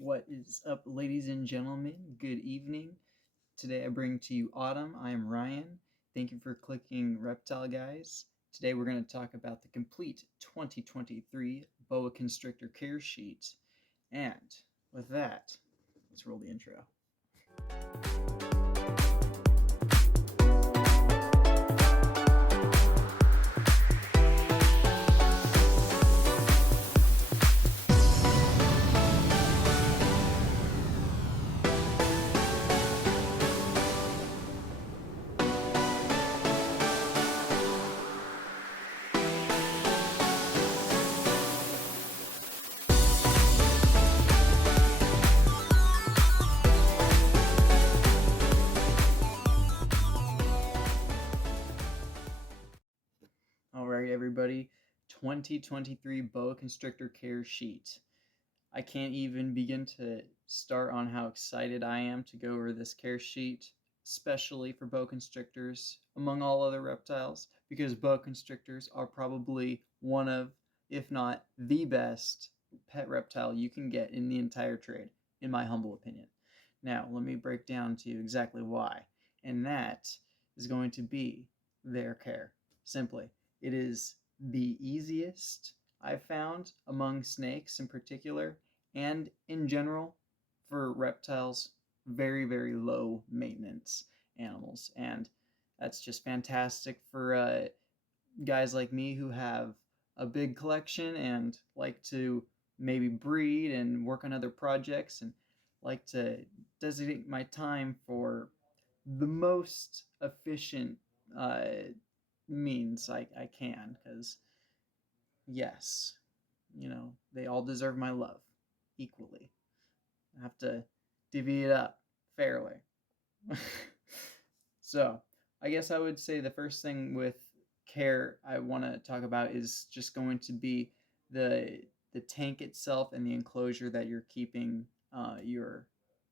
What is up, ladies and gentlemen? Good evening. Today I bring to you Autumn. I am Ryan. Thank you for clicking Reptile Guys. Today we're going to talk about the complete 2023 Boa Constrictor care sheet. And with that, let's roll the intro. Alright, everybody, 2023 Boa Constrictor care sheet. I can't even begin to start on how excited I am to go over this care sheet, especially for boa constrictors, among all other reptiles, because boa constrictors are probably one of, if not the best pet reptile you can get in the entire trade, in my humble opinion. Now, let me break down to you exactly why, and that is going to be their care. Simply, it is the easiest I've found among snakes in particular, and in general for reptiles, very, very low maintenance animals. And that's just fantastic for guys like me who have a big collection and like to maybe breed and work on other projects and like to designate my time for the most efficient means I can, because yes, they all deserve my love equally. I have to divvy it up fairly. So, I guess I would say the first thing with care I want to talk about is just going to be the tank itself and the enclosure that you're keeping your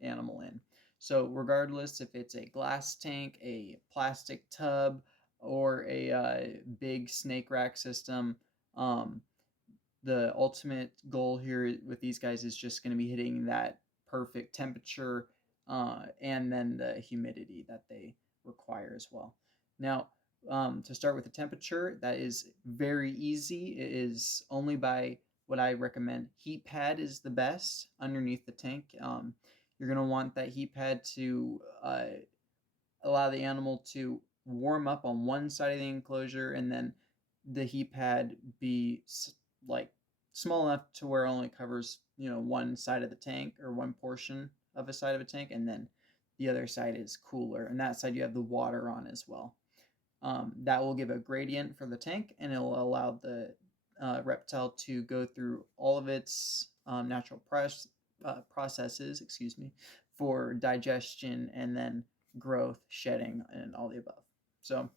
animal in. So, regardless if it's a glass tank, a plastic tub, or a big snake rack system, the ultimate goal here with these guys is just going to be hitting that perfect temperature and then the humidity that they require as well. Now, to start with the temperature, that is very easy. It is only by what I recommend. Heat pad is the best underneath the tank. You're going to want that heat pad to allow the animal to warm up on one side of the enclosure, and then the heat pad be like small enough to where it only covers one side of the tank or one portion of a side of a tank, and then the other side is cooler, and that side you have the water on as well. That will give a gradient for the tank, and it will allow the reptile to go through all of its natural processes, for digestion and then growth, shedding, and all the above. So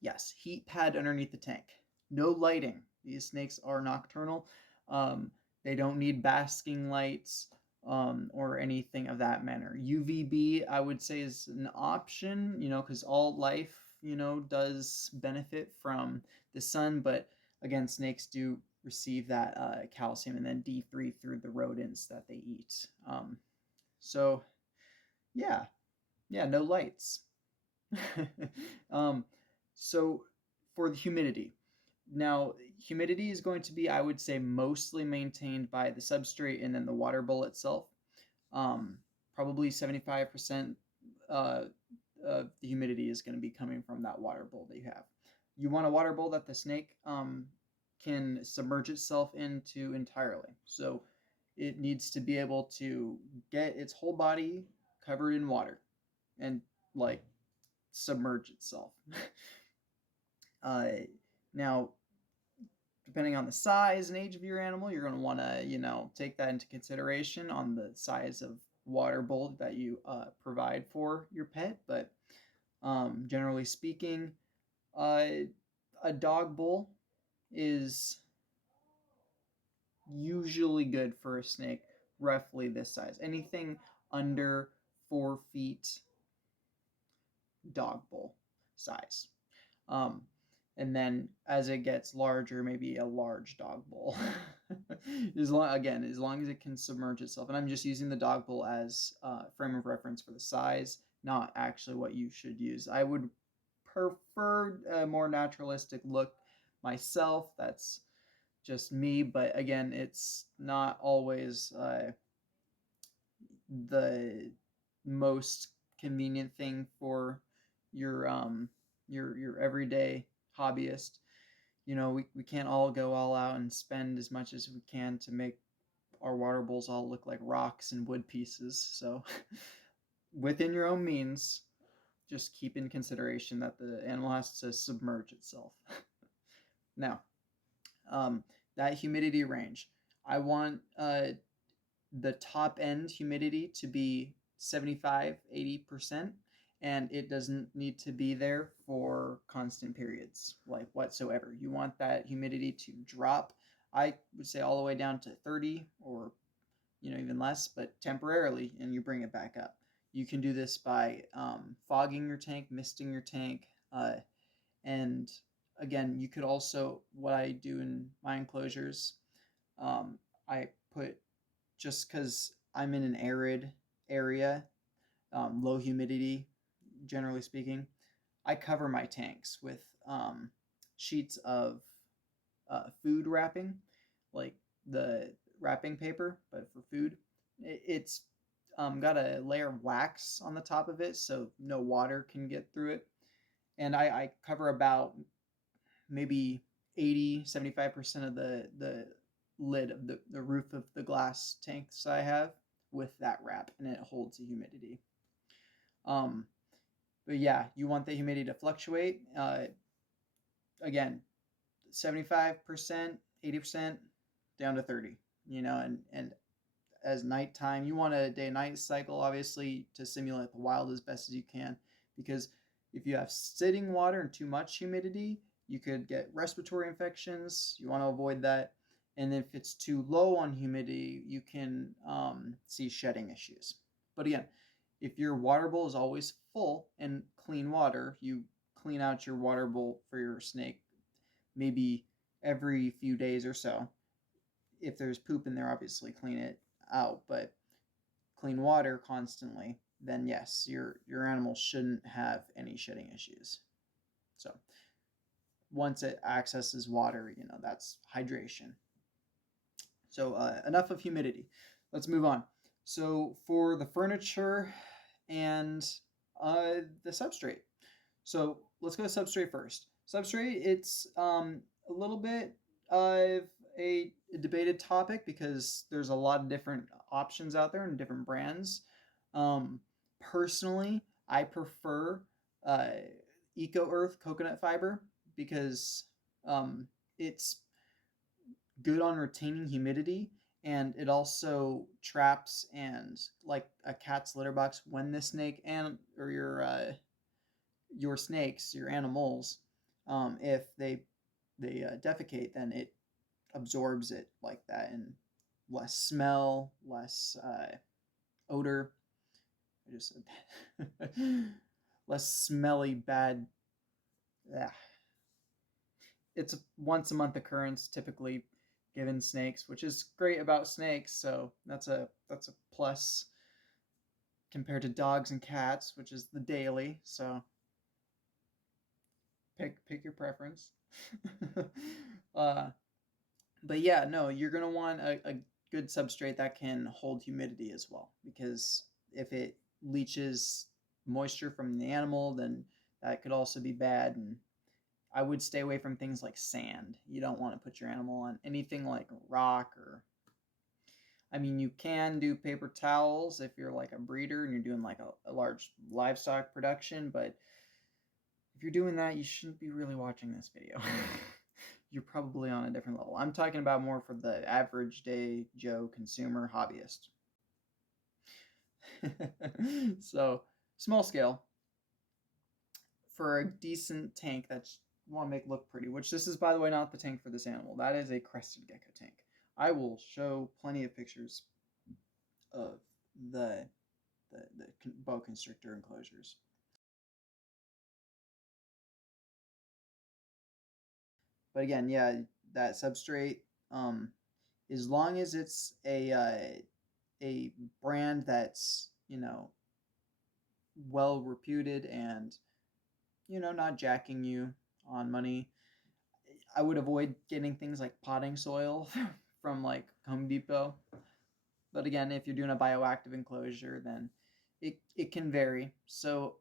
yes, heat pad underneath the tank. No lighting. These snakes are nocturnal. They don't need basking lights or anything of that manner. UVB, I would say, is an option, because all life, does benefit from the sun. But again, snakes do receive that calcium and then D3 through the rodents that they eat. So, yeah, no lights. So for the humidity. Now, humidity is going to be, I would say, mostly maintained by the substrate and then the water bowl itself. Probably 75% of the humidity is going to be coming from that water bowl that you have. You want a water bowl that the snake can submerge itself into entirely. So it needs to be able to get its whole body covered in water and like submerge itself. Now, depending on the size and age of your animal, you're going to want to, take that into consideration on the size of water bowl that you provide for your pet. But generally speaking, a dog bowl is usually good for a snake, roughly this size. Anything under 4 feet, dog bowl size. And then as it gets larger, maybe a large dog bowl. as long as it can submerge itself. And I'm just using the dog bowl as frame of reference for the size, not actually what you should use. I would prefer a more naturalistic look myself. That's just me, but again, it's not always the most convenient thing for your your everyday hobbyist. You know, we can't all go all out and spend as much as we can to make our water bowls all look like rocks and wood pieces. So within your own means, just keep in consideration that the animal has to submerge itself. Now, that humidity range. I want the top end humidity to be 75-80%, and it doesn't need to be there for constant periods, like whatsoever. You want that humidity to drop, I would say, all the way down to 30, or even less, but temporarily, and you bring it back up. You can do this by fogging your tank, misting your tank, and again, you could also, what I do in my enclosures, I put, just because I'm in an arid area, low humidity, generally speaking, I cover my tanks with sheets of food wrapping, like the wrapping paper, but for food. It's got a layer of wax on the top of it, so no water can get through it. And I cover about maybe 80-75% of the lid of the roof of the glass tanks I have with that wrap, and it holds the humidity. But yeah, you want the humidity to fluctuate. Again, 75%, 80%, down to 30, and as nighttime, you want a day-night cycle, obviously, to simulate the wild as best as you can, because if you have sitting water and too much humidity, you could get respiratory infections. You want to avoid that. And if it's too low on humidity, you can see shedding issues. But again, if your water bowl is always full and clean water, you clean out your water bowl for your snake maybe every few days or so. If there's poop in there, obviously clean it out, but clean water constantly, then yes, your animal shouldn't have any shedding issues. So once it accesses water, that's hydration. So enough of humidity. Let's move on. So for the furniture and the substrate. So let's go to substrate first. Substrate, it's a little bit of a debated topic because there's a lot of different options out there and different brands. Personally, I prefer Eco Earth coconut fiber because it's good on retaining humidity, and it also traps, and like a cat's litter box, when the snake or your snakes, your animals, if they defecate, then it absorbs it like that, and less smell, less odor. I just said less smelly bad. Yeah. It's a once a month occurrence typically given snakes, which is great about snakes. So that's a plus compared to dogs and cats, which is the daily. So pick your preference. But yeah, no, you're gonna want a good substrate that can hold humidity as well, because if it leaches moisture from the animal, then that could also be bad. And I would stay away from things like sand. You don't want to put your animal on anything like rock, or I mean, you can do paper towels if you're like a breeder and you're doing like a large livestock production, but if you're doing that, you shouldn't be really watching this video. You're probably on a different level. I'm talking about more for the average day Joe consumer hobbyist. So, small scale. For a decent tank that's want to make look pretty, which this is, by the way, not the tank for this animal. That is a crested gecko tank. I will show plenty of pictures of the boa constrictor enclosures. But again, yeah, that substrate, as long as it's a brand that's, well reputed and, not jacking you on money, I would avoid getting things like potting soil from like Home Depot. But again, if you're doing a bioactive enclosure, then it can vary. So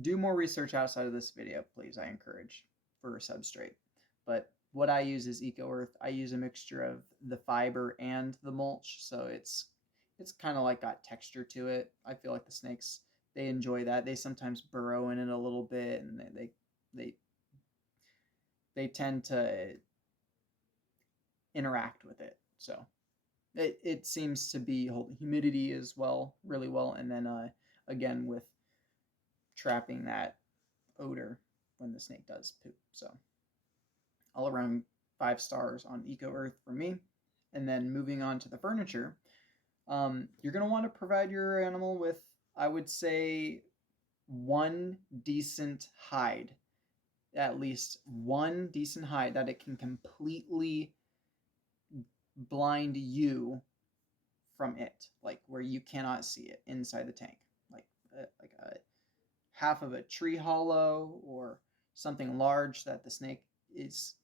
do more research outside of this video, please. I encourage, for a substrate. But what I use is Eco Earth. I use a mixture of the fiber and the mulch, so it's kind of like got texture to it. I feel like the snakes, they enjoy that. They sometimes burrow in it a little bit, and they they tend to interact with it. So it seems to be holding humidity as well really well, and then again with trapping that odor when the snake does poop. So all around 5 stars on Eco Earth for me. And then moving on to the furniture, you're going to want to provide your animal with, I would say, one decent hide, at least one decent hide that it can completely blind you from it, like where you cannot see it inside the tank, like a half of a tree hollow or something large that the snake is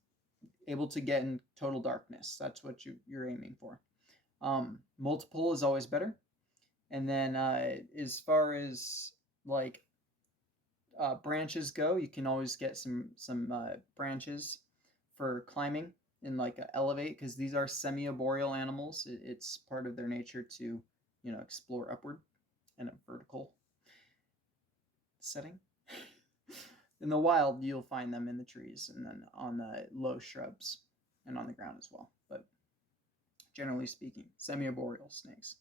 able to get in total darkness. That's what you're aiming for. Multiple is always better. And then as far as like branches go, you can always get some branches for climbing and like elevate, because these are semi-arboreal animals. It's part of their nature to, explore upward in a vertical setting. In the wild, you'll find them in the trees and then on the low shrubs and on the ground as well. But generally speaking, semi-arboreal snakes.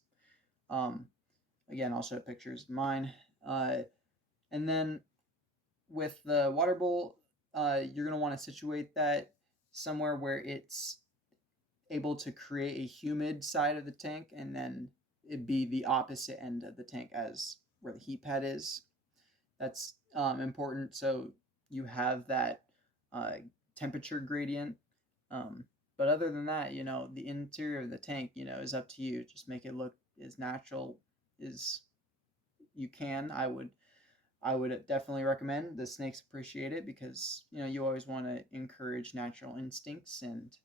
Again, I'll show pictures of mine. And then with the water bowl, you're going to want to situate that somewhere where it's able to create a humid side of the tank, and then it'd be the opposite end of the tank as where the heat pad is. That's important, so you have that temperature gradient. But other than that, the interior of the tank, is up to you. Just make it look as natural as you can. I would definitely recommend. The snakes appreciate it because, you always want to encourage natural instincts and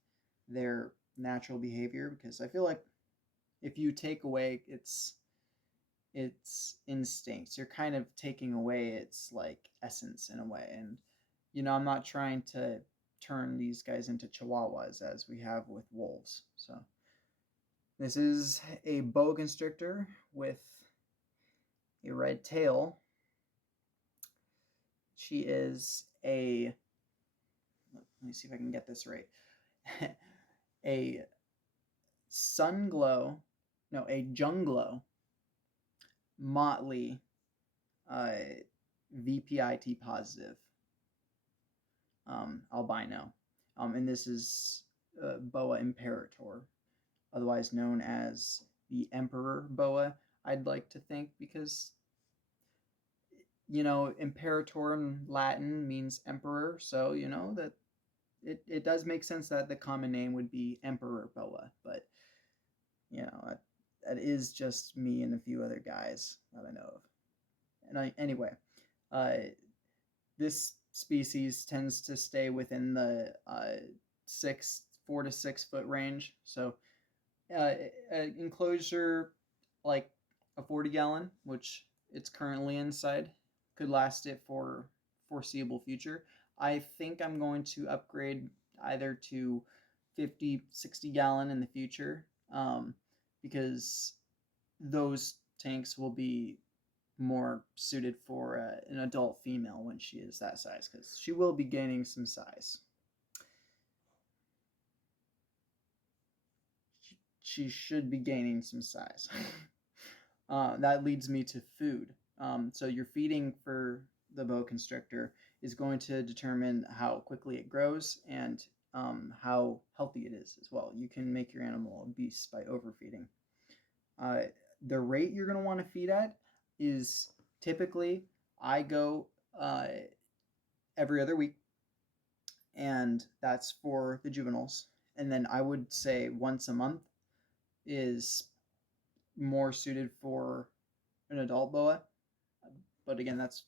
their natural behavior, because I feel like if you take away its instincts, you're kind of taking away its like essence in a way. And I'm not trying to turn these guys into chihuahuas as we have with wolves. So this is a boa constrictor with a red tail. She is let me see if I can get this right. a Junglo motley VPIT positive albino. And this is Boa Imperator, otherwise known as the Emperor Boa, I'd like to think, because Imperator in Latin means emperor, so that it does make sense that the common name would be Emperor Boa. But that is just me and a few other guys that I know of. And anyway, this species tends to stay within the 4 to 6 foot range. So enclosure like a 40-gallon, which it's currently inside, could last it for foreseeable future. I think I'm going to upgrade either to 50, 60-gallon in the future, because those tanks will be more suited for an adult female when she is that size, because she will be gaining some size. She should be gaining some size. That leads me to food. So your feeding for the boa constrictor is going to determine how quickly it grows and how healthy it is as well. You can make your animal obese by overfeeding. The rate you're going to want to feed at is typically, I go every other week, and that's for the juveniles. And then I would say once a month is more suited for an adult boa. But again, that's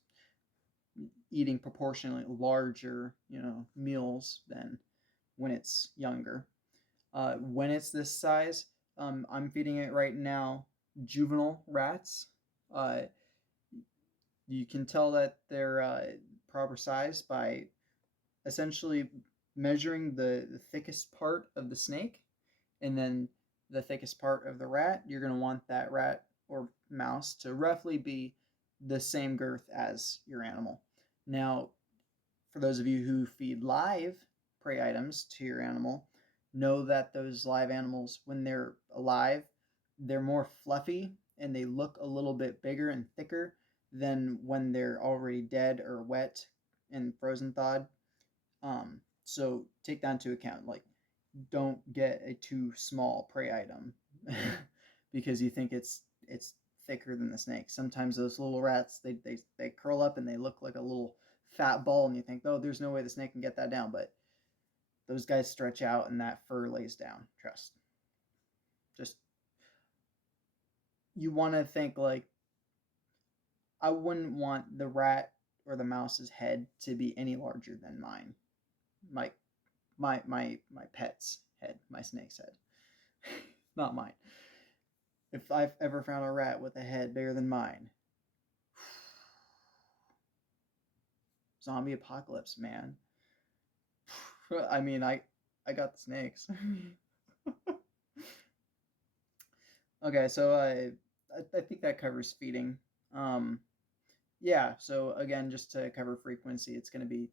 eating proportionally larger, meals than when it's younger. When it's this size, I'm feeding it right now juvenile rats. Uh, you can tell that they're proper size by essentially measuring the thickest part of the snake and then the thickest part of the rat. You're going to want that rat or mouse to roughly be the same girth as your animal. Now, for those of you who feed live prey items to your animal, know that those live animals, when they're alive, they're more fluffy and they look a little bit bigger and thicker than when they're already dead or wet and frozen thawed. So take that into account. Like, don't get a too small prey item because you think it's thicker than the snake. Sometimes those little rats they curl up and they look like a little fat ball, and you think, oh, there's no way the snake can get that down, but those guys stretch out and that fur lays down. Trust. Just you want to think like, I wouldn't want the rat or the mouse's head to be any larger than mine. My pet's head, my snake's head, not mine. If I've ever found a rat with a head bigger than mine, zombie apocalypse, man. I mean, I got the snakes. Okay, so I think that covers feeding. Yeah, so again, just to cover frequency, it's going to be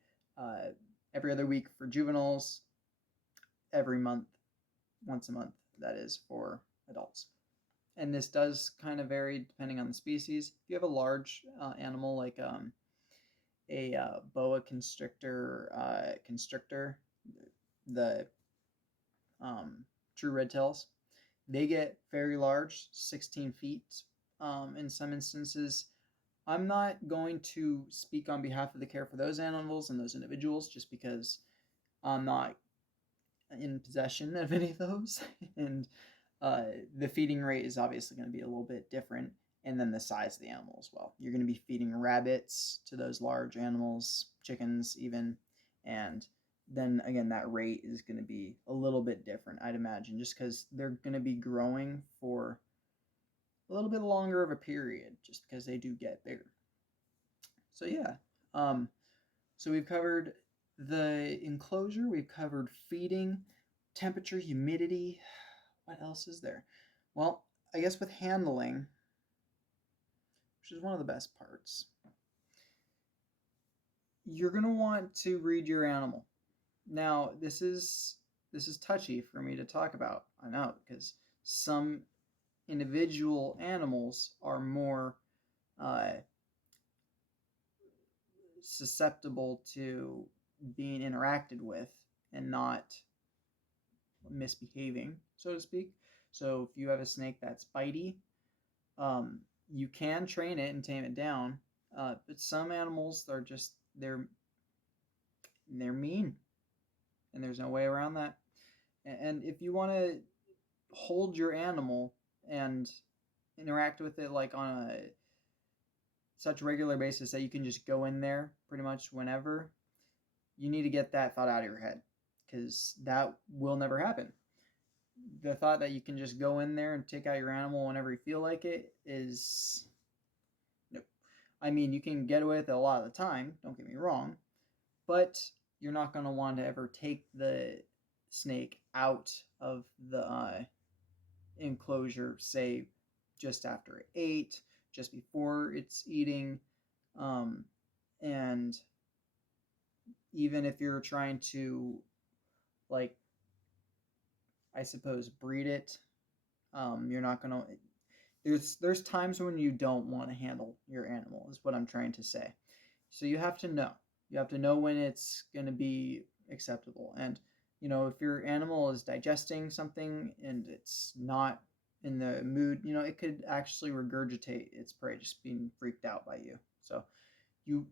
every other week for juveniles, every month, once a month, that is, for adults. And this does kind of vary depending on the species. If you have a large animal like a boa constrictor, the true red tails, they get very large, 16 feet in some instances. I'm not going to speak on behalf of the care for those animals and those individuals just because I'm not in possession of any of those. And the feeding rate is obviously going to be a little bit different, and then the size of the animal as well. You're going to be feeding rabbits to those large animals, chickens even, and then again that rate is going to be a little bit different, I'd imagine, just because they're going to be growing for a little bit longer of a period, just because they do get bigger. So yeah, so we've covered the enclosure, we've covered feeding, temperature, humidity. What else is there? Well, I guess with handling, which is one of the best parts, you're going to want to read your animal. Now, this is touchy for me to talk about, I know, because some individual animals are more susceptible to being interacted with and not misbehaving, so to speak. So if you have a snake that's bitey, you can train it and tame it down, but some animals are just they're mean, and there's no way around that. And if you want to hold your animal and interact with it like on a such regular basis that you can just go in there pretty much whenever, you need to get that thought out of your head, because that will never happen. The thought that you can just go in there and take out your animal whenever you feel like it is nope. I mean, you can get away with it a lot of the time, don't get me wrong, but you're not going to want to ever take the snake out of the enclosure, say just after it ate, just before it's eating, and even if you're trying to, like, I suppose, breed it, you're not gonna. There's times when you don't want to handle your animal, is what I'm trying to say. So you have to know. You have to know when it's going to be acceptable. And if your animal is digesting something and it's not in the mood, it could actually regurgitate its prey, just being freaked out by you. So you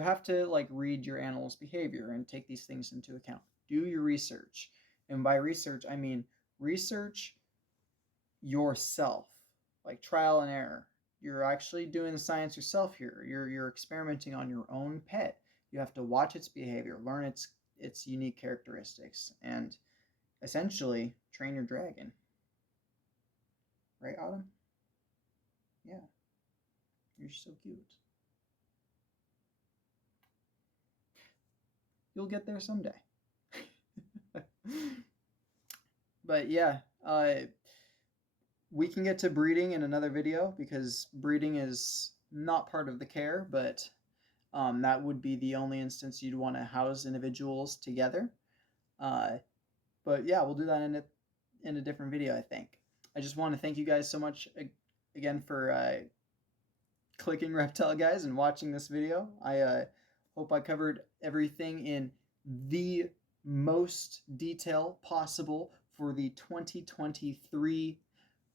have to read your animal's behavior and take these things into account. Do your research. And by research, I mean research yourself, like trial and error. You're actually doing the science yourself here. You're experimenting on your own pet. You have to watch its behavior, learn its unique characteristics, and essentially train your dragon. Right, Autumn? Yeah, you're so cute. You'll get there someday. But yeah, we can get to breeding in another video because breeding is not part of the care, but that would be the only instance you'd want to house individuals together. But yeah, we'll do that in a different video, I think. I just want to thank you guys so much again for clicking Reptile Guys and watching this video. I hope I covered everything in the most detail possible for the 2023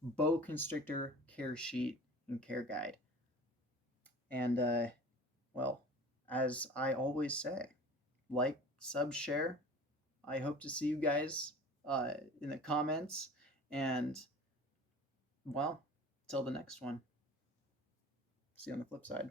Boa Constrictor care sheet and care guide. And well, as I always say, like, sub, share. I hope to see you guys in the comments. And well, till the next one. See you on the flip side.